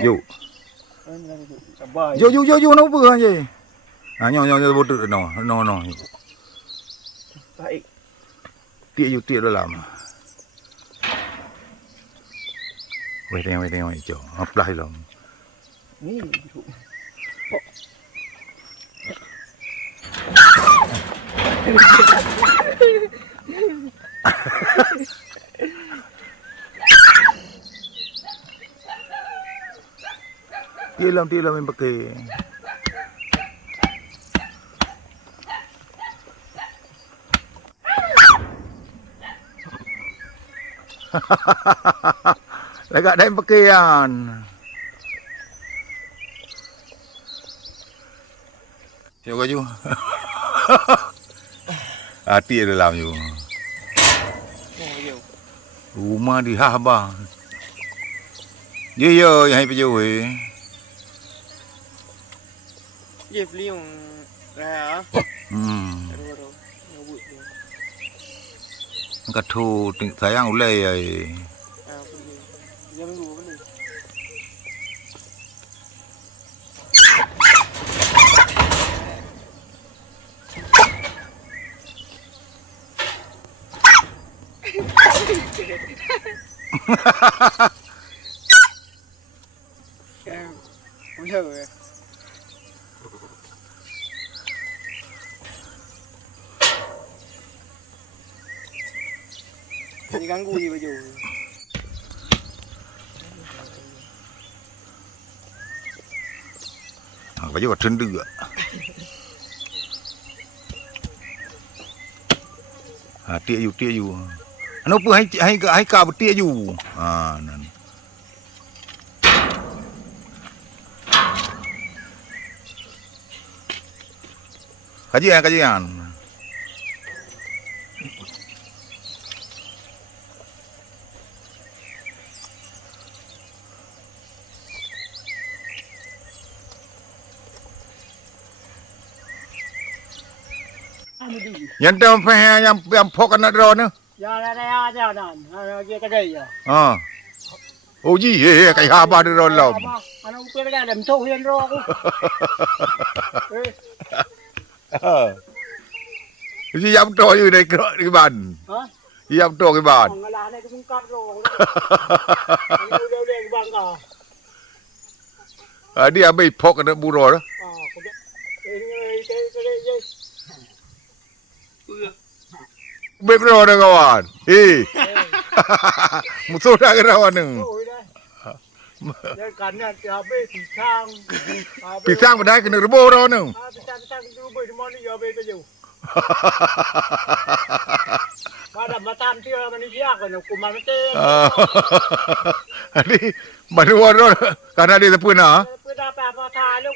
Yu. Yu no apa je. Nyo bot no. Baik. Tiek dalam. Wei tengok jo. Aplah lo. Ni. Tiek lam yang pakai. Lagak dah pakaian. Tengok baju. Hati dalam you. Rumah di Habah. Yo yang pergi weh. Dia beli yang raya. Kat tu sayang ulai ai. Dia minggu beli. Udah. Diganggu je baju. Baju kat tenda. Tiek you. Anu apa hai ka tiek you. Nan. Kajian. Yang tu yang pok anak drone tu. Ya dan. Dia kedai ya. Oh ji, kai Habah drone lom. Ana upir kan dem tu hian ro aku. Ji yam to you dai ke ban. Yam to ke ban. Ngalah ni ku kat ro. Dia bang ka. Dia ambil pok anak buro tu. Bebro dah kawan. Musuh dah kawan ni. Dia kannya habis pisang. Pisang pada kena rebo dah ni. Pisang tu boleh semua ni habis tu. Ada macam dia manusia kan kuman mati. Jadi baru orang karena dia terpuna. Apa-apa tha lu.